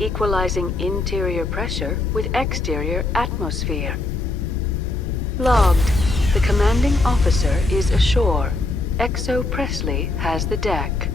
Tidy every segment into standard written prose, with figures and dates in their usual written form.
Equalizing interior pressure with exterior atmosphere. Logged. The commanding officer is ashore. Exo Presley has the deck.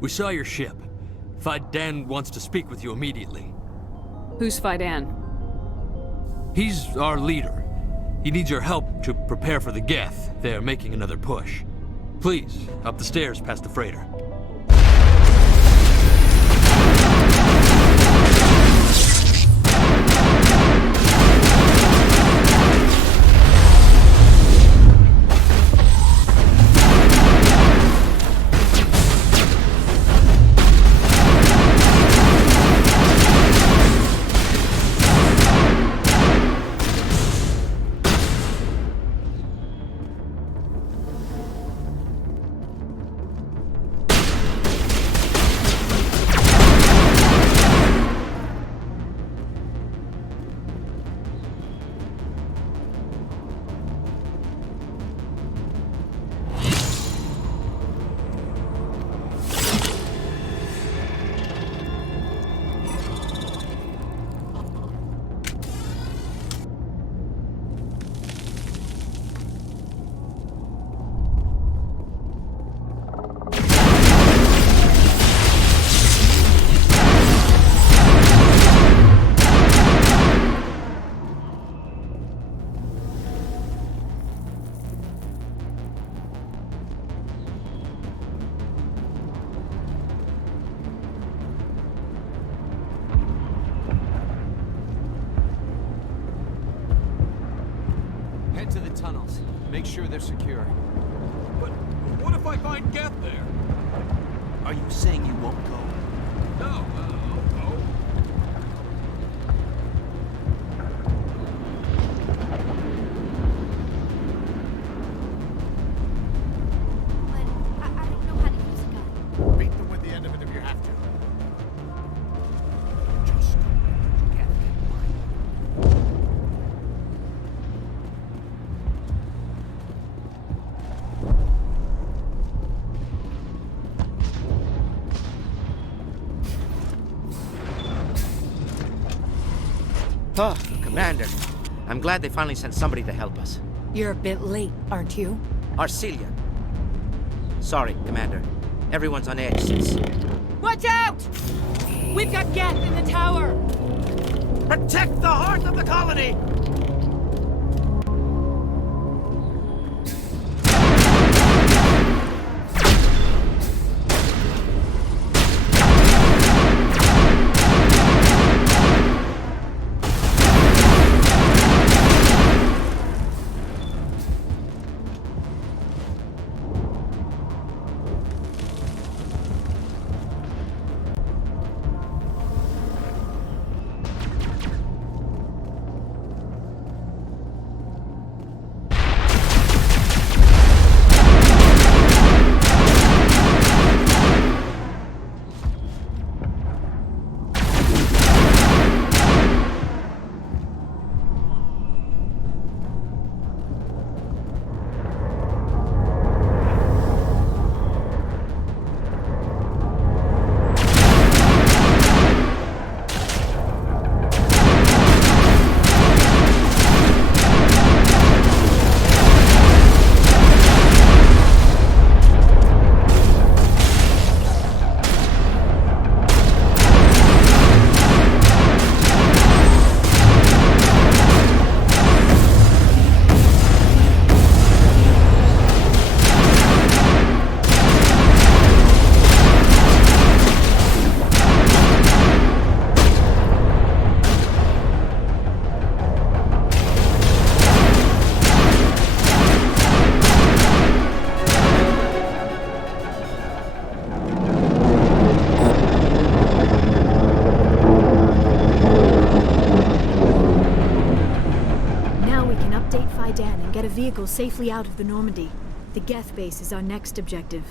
We saw your ship. Fidan wants to speak with you immediately. Who's Fidan? He's our leader. He needs your help to prepare for the Geth. They're making another push. Please, up the stairs past the freighter. To the tunnels. Make sure they're secure. But what if I find Geth there? Are you saying you won't go? No, I'll go. But I don't know how to use a gun. Beat them with the end of it if you have to. Just don't let Geth get by. Oh, Commander. I'm glad they finally sent somebody to help us. You're a bit late, aren't you? Arcelia. Sorry, Commander. Everyone's on edge since... Watch out! We've got Geth in the tower! Protect the heart of the colony! Faidan and get a vehicle safely out of the Normandy. The Geth base is our next objective.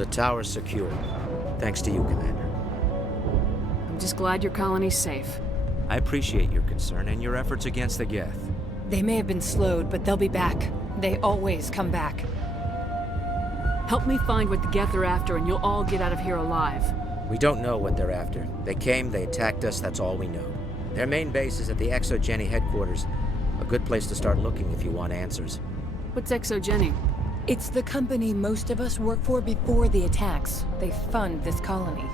The tower's secure. Thanks to you, Commander. I'm just glad your colony's safe. I appreciate your concern and your efforts against the Geth. They may have been slowed, but they'll be back. They always come back. Help me find what the Geth are after, and you'll all get out of here alive. We don't know what they're after. They came, they attacked us, that's all we know. Their main base is at the Exogeny headquarters. A good place to start looking if you want answers. What's Exogeny? It's the company most of us work for before the attacks. They fund this colony.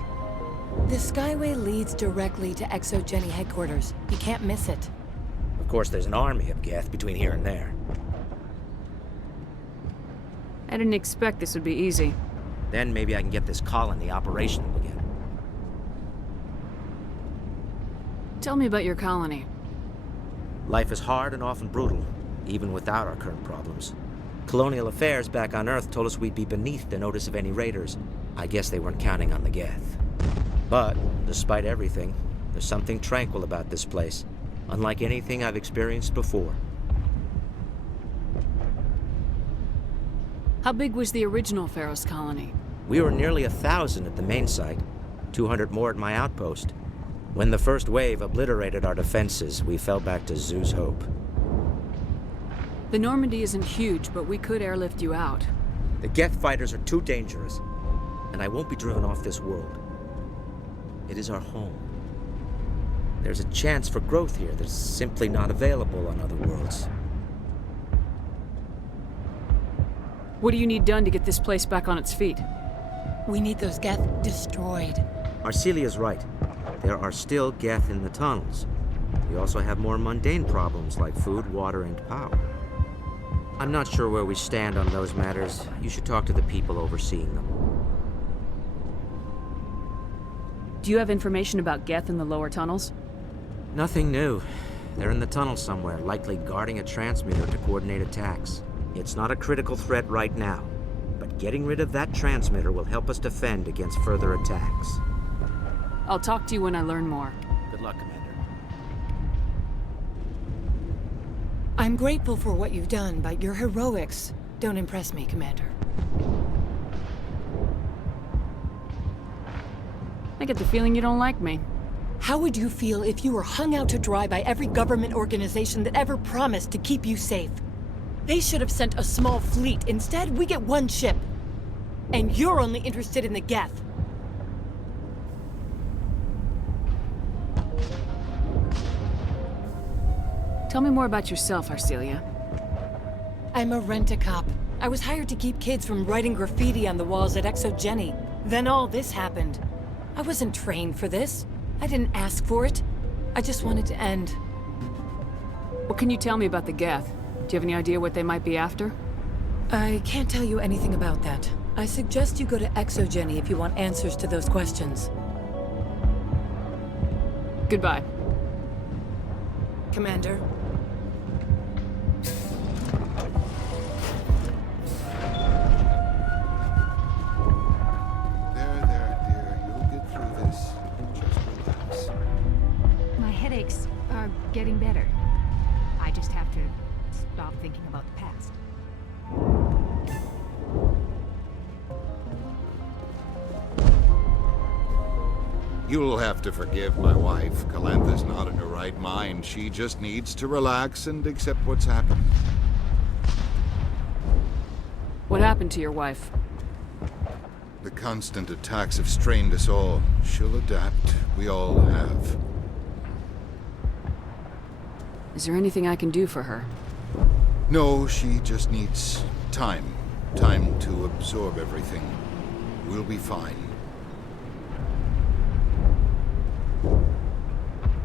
The Skyway leads directly to Exogeny headquarters. You can't miss it. Of course, there's an army of Geth between here and there. I didn't expect this would be easy. Then maybe I can get this colony operational again. Tell me about your colony. Life is hard and often brutal, even without our current problems. Colonial affairs back on Earth told us we'd be beneath the notice of any raiders. I guess they weren't counting on the Geth. But, despite everything, there's something tranquil about this place, unlike anything I've experienced before. How big was the original Pharaoh's colony? We were nearly 1,000 at the main site, 200 more at my outpost. When the first wave obliterated our defenses, we fell back to Zoo's Hope. The Normandy isn't huge, but we could airlift you out. The Geth fighters are too dangerous, and I won't be driven off this world. It is our home. There's a chance for growth here that's simply not available on other worlds. What do you need done to get this place back on its feet? We need those Geth destroyed. Arcelia's right. There are still Geth in the tunnels. We also have more mundane problems like food, water, and power. I'm not sure where we stand on those matters. You should talk to the people overseeing them. Do you have information about Geth in the lower tunnels? Nothing new. They're in the tunnel somewhere, likely guarding a transmitter to coordinate attacks. It's not a critical threat right now, but getting rid of that transmitter will help us defend against further attacks. I'll talk to you when I learn more. Good luck, Commander. I'm grateful for what you've done, but your heroics don't impress me, Commander. I get the feeling you don't like me. How would you feel if you were hung out to dry by every government organization that ever promised to keep you safe? They should have sent a small fleet. Instead, we get one ship. And you're only interested in the Geth. Tell me more about yourself, Arcelia. I'm a rent-a-cop. I was hired to keep kids from writing graffiti on the walls at ExoGeni. Then all this happened. I wasn't trained for this. I didn't ask for it. I just wanted to end. What can you tell me about the Geth? Do you have any idea what they might be after? I can't tell you anything about that. I suggest you go to ExoGeni if you want answers to those questions. Goodbye. Commander. There, dear. You'll get through this. Just relax. My headaches are getting better. I just have to stop thinking about the past. You'll have to forgive my wife. Calantha's not in her right mind. She just needs to relax and accept what's happened. What happened to your wife? The constant attacks have strained us all. She'll adapt. We all have. Is there anything I can do for her? No, she just needs time. Time to absorb everything. We'll be fine.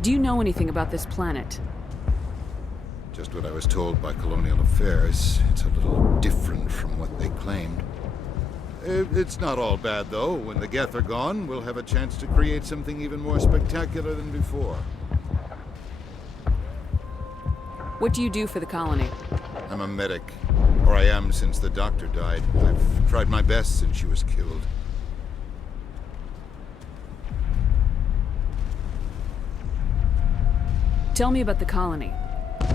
Do you know anything about this planet? Just what I was told by Colonial Affairs. It's a little different from what they claimed. It's not all bad, though. When the Geth are gone, we'll have a chance to create something even more spectacular than before. What do you do for the colony? I'm a medic. Or I am since the doctor died. I've tried my best since she was killed. Tell me about the colony.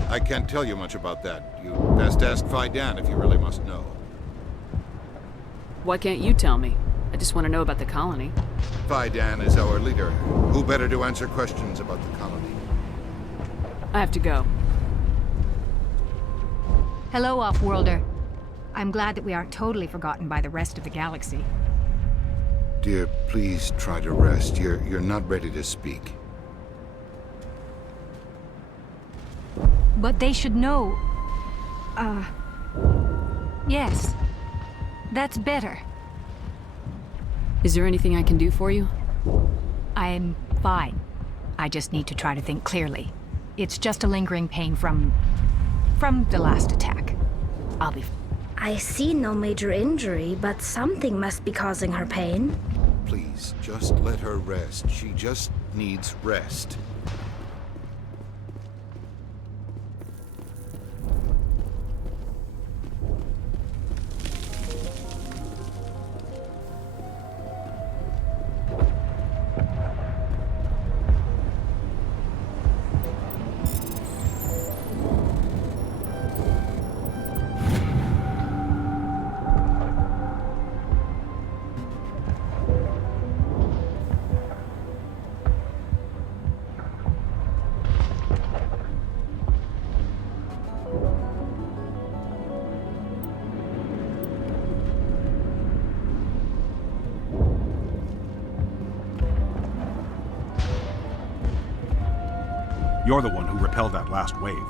I can't tell you much about that. You best ask Fidan if you really must know. Why can't you tell me? I just want to know about the colony. Fidan is our leader. Who better to answer questions about the colony? I have to go. Hello, Off-Worlder. I'm glad that we aren't totally forgotten by the rest of the galaxy. Dear, please try to rest. You're not ready to speak. But they should know... Yes. That's better. Is there anything I can do for you? I'm fine. I just need to try to think clearly. It's just a lingering pain from the last attack. I'll be... I see no major injury, but something must be causing her pain. Please, just let her rest. She just needs rest. You're the one who repelled that last wave.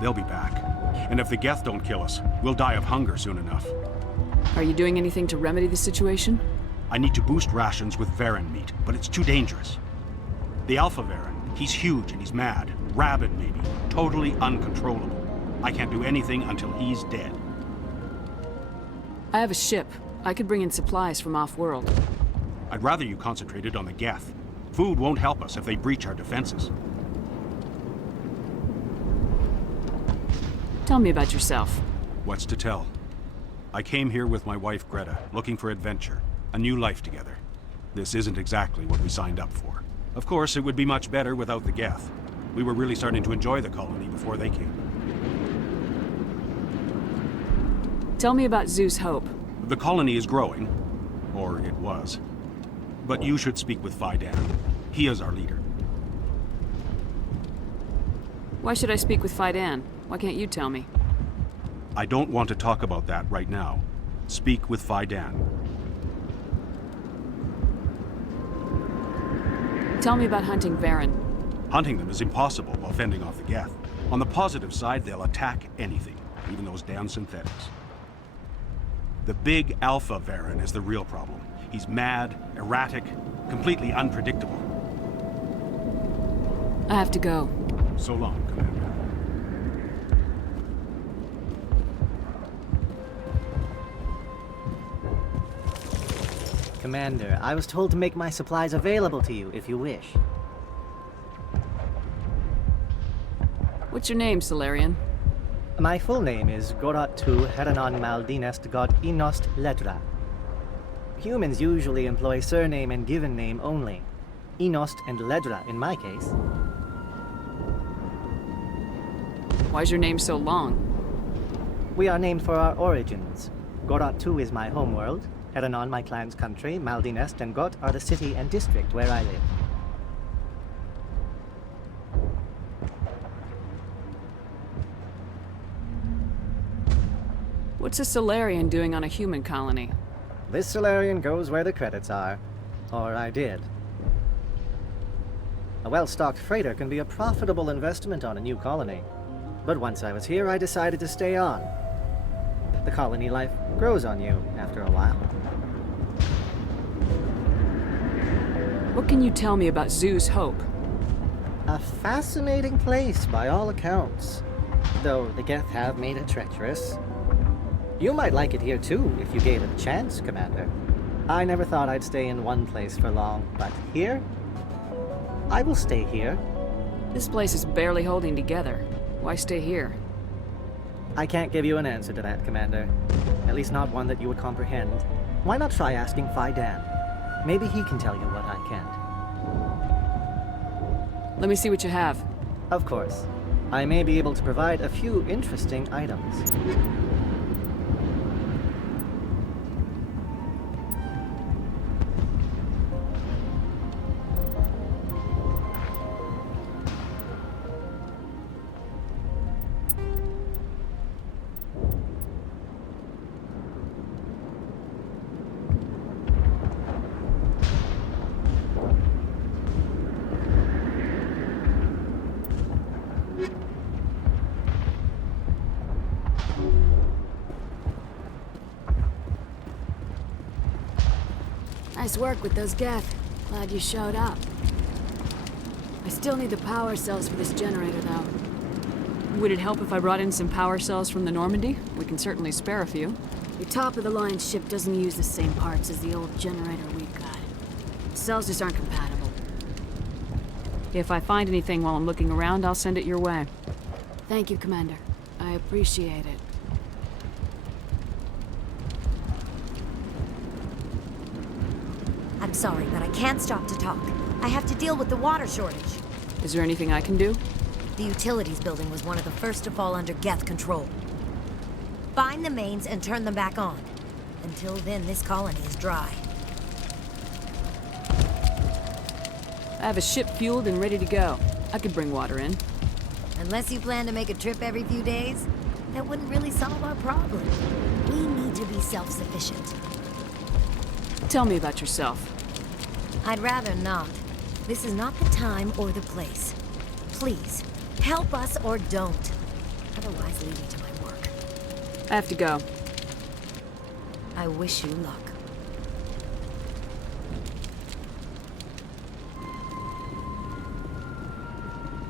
They'll be back. And if the Geth don't kill us, we'll die of hunger soon enough. Are you doing anything to remedy the situation? I need to boost rations with Varen meat, but it's too dangerous. The Alpha Varen, he's huge and he's mad. Rabid, maybe. Totally uncontrollable. I can't do anything until he's dead. I have a ship. I could bring in supplies from off-world. I'd rather you concentrated on the Geth. Food won't help us if they breach our defenses. Tell me about yourself. What's to tell? I came here with my wife Greta, looking for adventure, a new life together. This isn't exactly what we signed up for. Of course, it would be much better without the Geth. We were really starting to enjoy the colony before they came. Tell me about Zeus Hope. The colony is growing, or it was. But you should speak with Fidan. He is our leader. Why should I speak with Fidan? Why can't you tell me? I don't want to talk about that right now. Speak with Fidan. Tell me about hunting Varen. Hunting them is impossible while fending off the Geth. On the positive side, they'll attack anything, even those damn synthetics. The big Alpha Varen is the real problem. He's mad, erratic, completely unpredictable. I have to go. So long, Commander. Commander, I was told to make my supplies available to you if you wish. What's your name, Solarian? My full name is Gorat tu Heranon Maldinest God Inost Ledra. Humans usually employ surname and given name only. Inost and Ledra in my case. Why's your name so long? We are named for our origins. Gorat tu is my homeworld, Heranon my clan's country, Maldinest and Got are the city and district where I live. What's a Solarian doing on a human colony? This Solarian goes where the credits are. Or I did. A well-stocked freighter can be a profitable investment on a new colony. But once I was here, I decided to stay on. The colony life grows on you after a while. What can you tell me about Zoo's Hope? A fascinating place by all accounts. Though the Geth have made it treacherous. You might like it here too, if you gave it a chance, Commander. I never thought I'd stay in one place for long, but here? I will stay here. This place is barely holding together. Why stay here? I can't give you an answer to that, Commander. At least not one that you would comprehend. Why not try asking Fidan? Maybe he can tell you what I can't. Let me see what you have. Of course. I may be able to provide a few interesting items. Nice work with those Geth. Glad you showed up. I still need the power cells for this generator, though. Would it help if I brought in some power cells from the Normandy? We can certainly spare a few. Your top-of-the-line ship doesn't use the same parts as the old generator we've got. The cells just aren't compatible. If I find anything while I'm looking around, I'll send it your way. Thank you, Commander. I appreciate it. I'm sorry, but I can't stop to talk. I have to deal with the water shortage. Is there anything I can do? The utilities building was one of the first to fall under Geth control. Find the mains and turn them back on. Until then, this colony is dry. I have a ship fueled and ready to go. I could bring water in. Unless you plan to make a trip every few days, that wouldn't really solve our problem. We need to be self-sufficient. Tell me about yourself. I'd rather not. This is not the time or the place. Please, help us or don't. Otherwise, leave me to my work. I have to go. I wish you luck.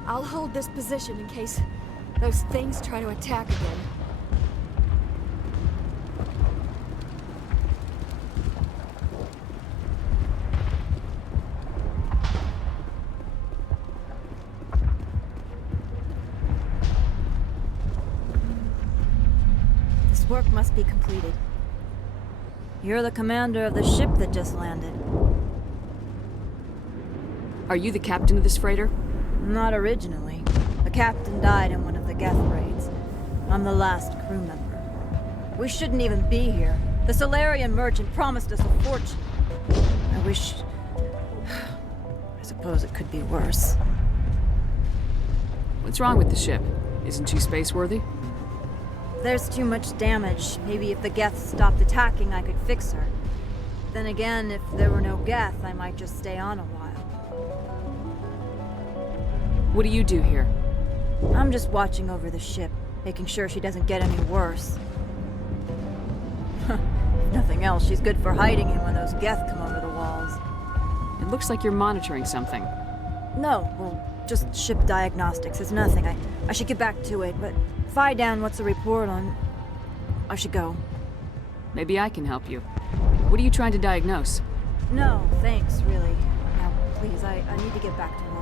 I'll hold this position in case those things try to attack again. This work must be completed. You're the commander of the ship that just landed. Are you the captain of this freighter? Not originally. The captain died in one of the Geth raids. I'm the last crew member. We shouldn't even be here. The Solarian merchant promised us a fortune. I wish suppose it could be worse. What's wrong with the ship? Isn't she space-worthy? There's too much damage. Maybe if the Geth stopped attacking, I could fix her. Then again, if there were no Geth, I might just stay on a while. What do you do here? I'm just watching over the ship, making sure she doesn't get any worse. If nothing else, she's good for hiding in when those Geth come over the walls. It looks like you're monitoring something. No, well, just ship diagnostics. It's nothing. I should get back to it, but Dan, what's the report on? I should go. Maybe I can help you. What are you trying to diagnose? No, thanks, really. Now, please, I need to get back to work.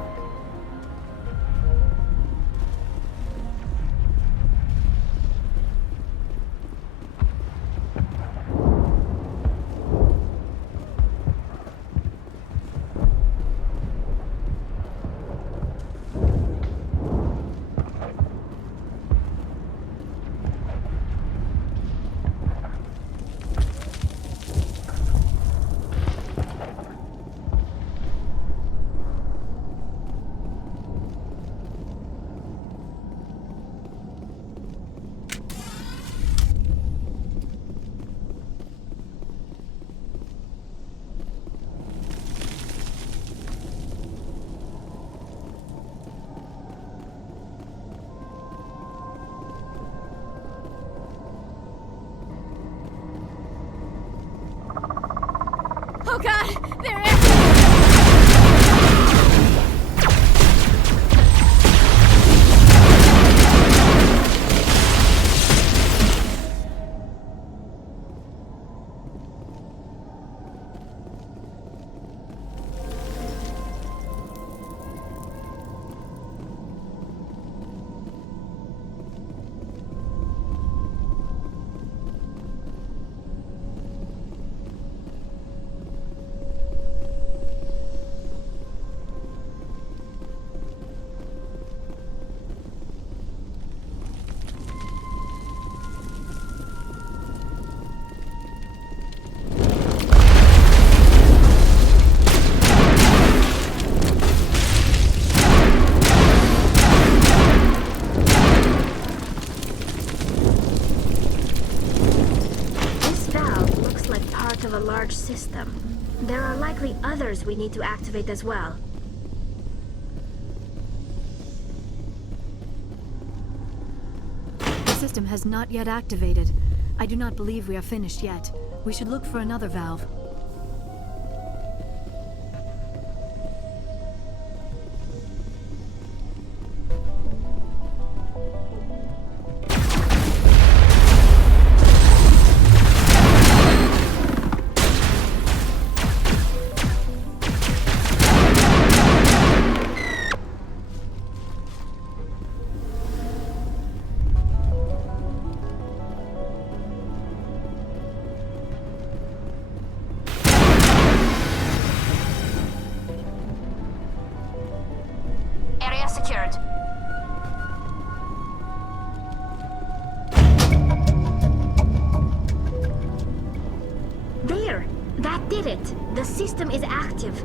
Oh god! They're of a large system. There are likely others we need to activate as well. The system has not yet activated. I do not believe we are finished yet. We should look for another valve. There! That did it! The system is active.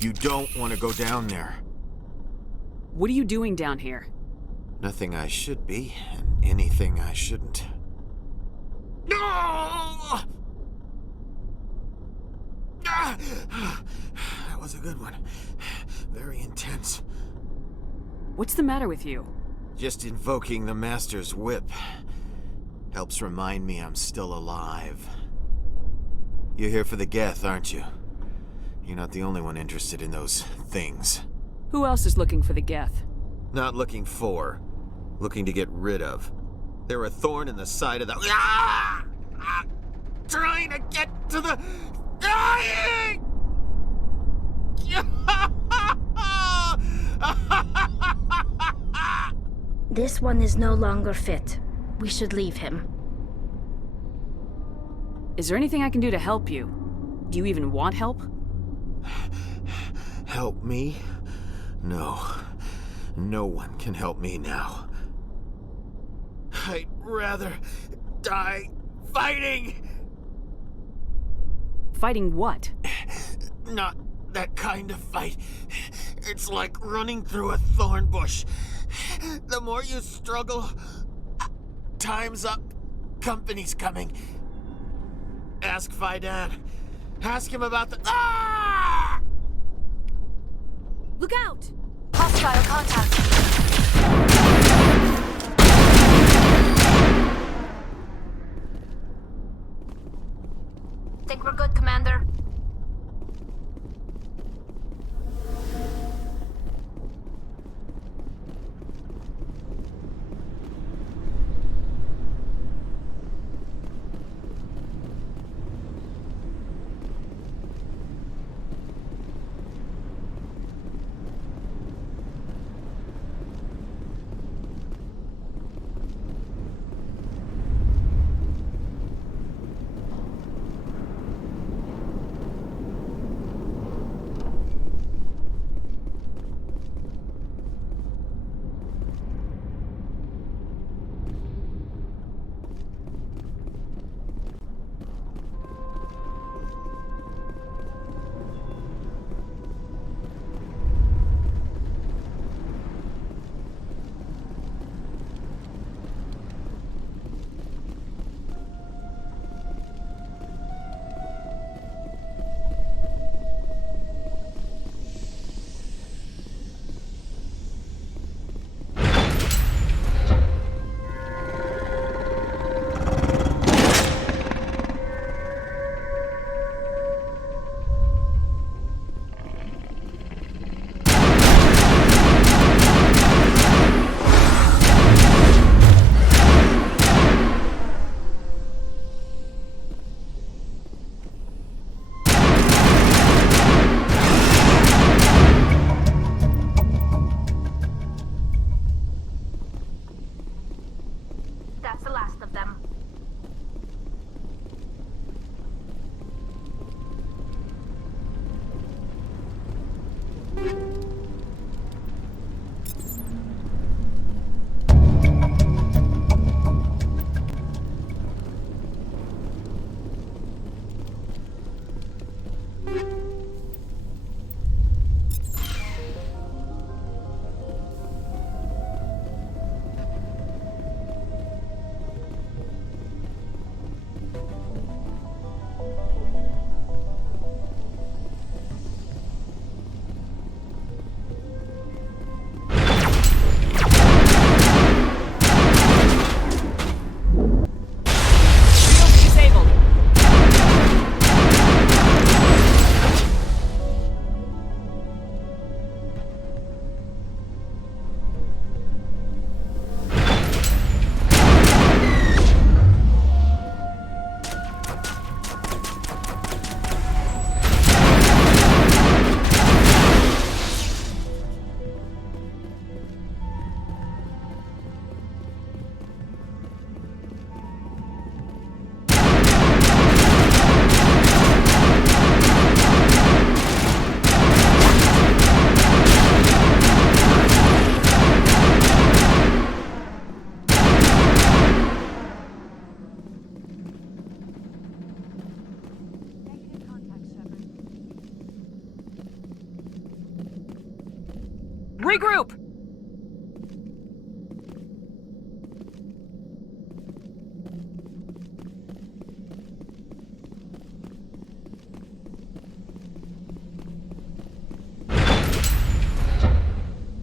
You don't want to go down there. What are you doing down here? Nothing I should be, and anything I shouldn't. No! That was a good one. Very intense. What's the matter with you? Just invoking the Master's whip helps remind me I'm still alive. You're here for the Geth, aren't you? You're not the only one interested in those things. Who else is looking for the Geth? Not looking for. Looking to get rid of. They're a thorn in the side of the... Ah! Ah! Trying to get to the... Dying! This one is no longer fit. We should leave him. Is there anything I can do to help you? Do you even want help? Help me? No. No one can help me now. I'd rather die fighting! Fighting what? Not that kind of fight. It's like running through a thorn bush. The more you struggle, time's up. Company's coming. Ask Fidan. Ask him about the... Ah! Look out! Hostile contact. Think we're good, Commander. That's the last of them. Regroup!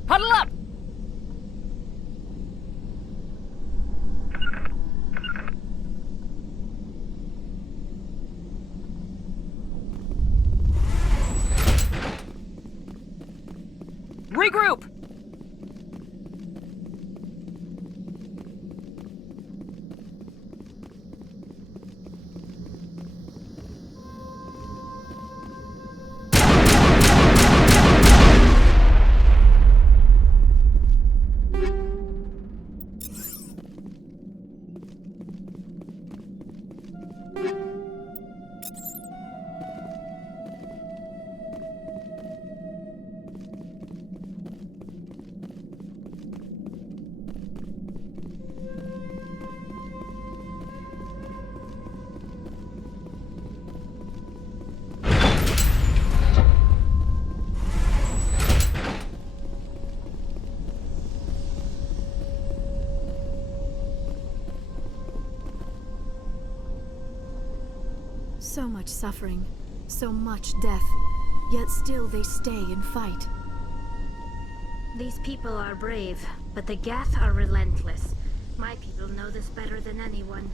Huddle up! Regroup! So much suffering, so much death, yet still they stay and fight. These people are brave, but the Geth are relentless. My people know this better than anyone.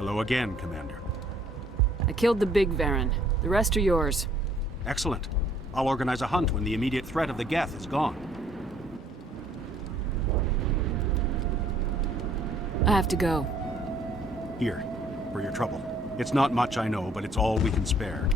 Hello again, Commander. I killed the big Varen. The rest are yours. Excellent. I'll organize a hunt when the immediate threat of the Geth is gone. I have to go. Here, for your trouble. It's not much, I know, but it's all we can spare.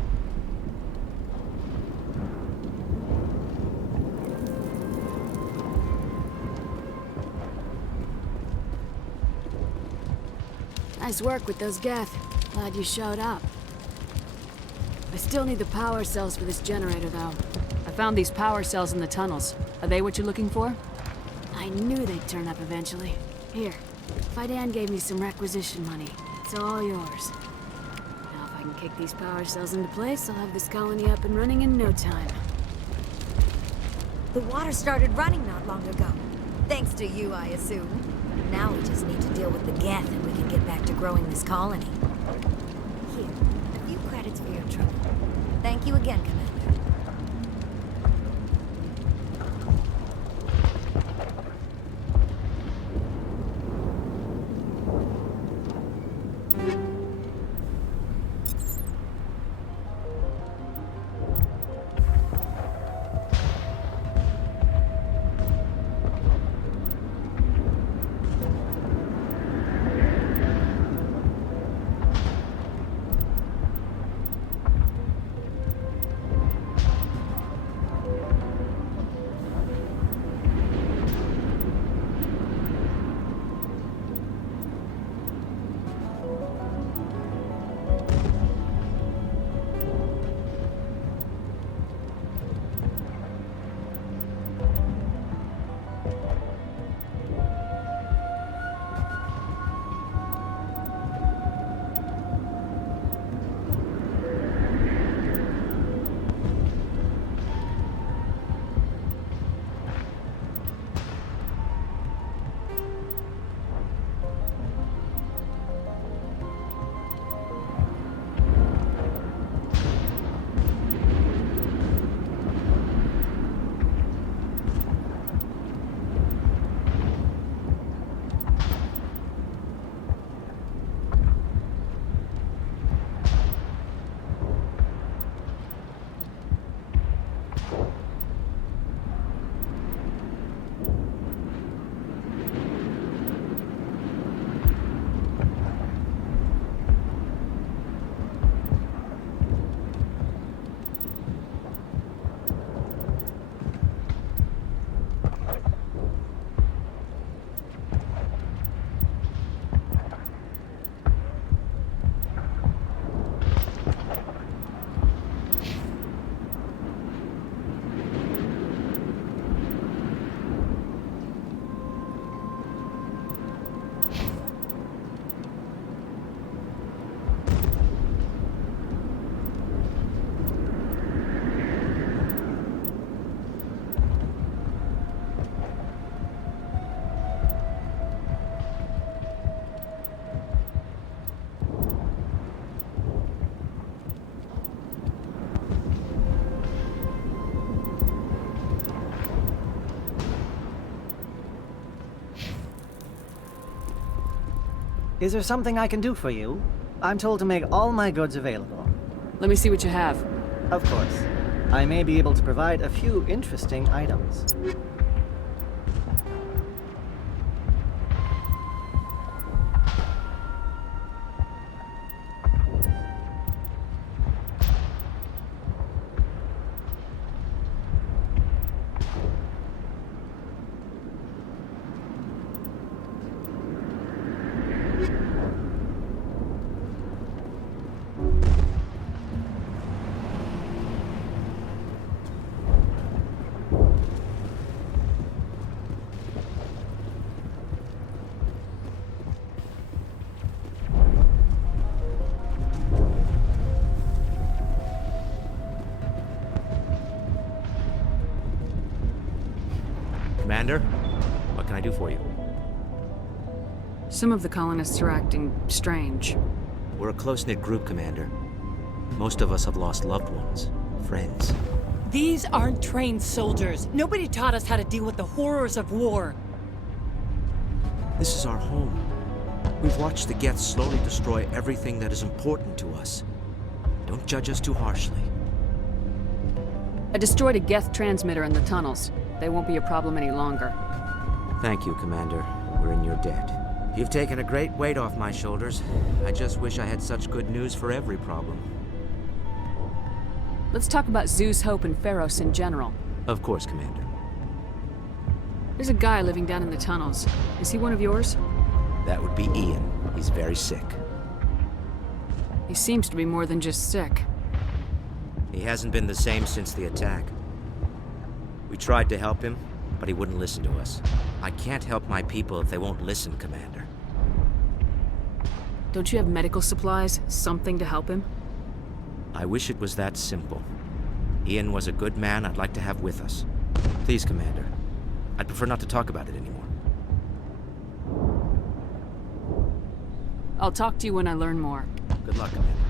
Nice work with those Geth. Glad you showed up. I still need the power cells for this generator, though. I found these power cells in the tunnels. Are they what you're looking for? I knew they'd turn up eventually. Here, Fidan gave me some requisition money. It's all yours. Now if I can kick these power cells into place, I'll have this colony up and running in no time. The water started running not long ago. Thanks to you, I assume. Now we just need to deal with the Geth and we can get back to growing this colony. Here, a few credits for your trouble. Thank you again, Commander. Is there something I can do for you? I'm told to make all my goods available. Let me see what you have. Of course. I may be able to provide a few interesting items. Commander, what can I do for you? Some of the colonists are acting strange. We're a close-knit group, Commander. Most of us have lost loved ones, friends. These aren't trained soldiers. Nobody taught us how to deal with the horrors of war. This is our home. We've watched the Geth slowly destroy everything that is important to us. Don't judge us too harshly. I destroyed a Geth transmitter in the tunnels. They won't be a problem any longer. Thank you, Commander. We're in your debt. You've taken a great weight off my shoulders. I just wish I had such good news for every problem. Let's talk about Zeus, Hope, and Pharos in general. Of course, Commander. There's a guy living down in the tunnels. Is he one of yours? That would be Ian. He's very sick. He seems to be more than just sick. He hasn't been the same since the attack. We tried to help him, but he wouldn't listen to us. I can't help my people if they won't listen, Commander. Don't you have medical supplies? Something to help him? I wish it was that simple. Ian was a good man I'd like to have with us. Please, Commander. I'd prefer not to talk about it anymore. I'll talk to you when I learn more. Good luck, Commander.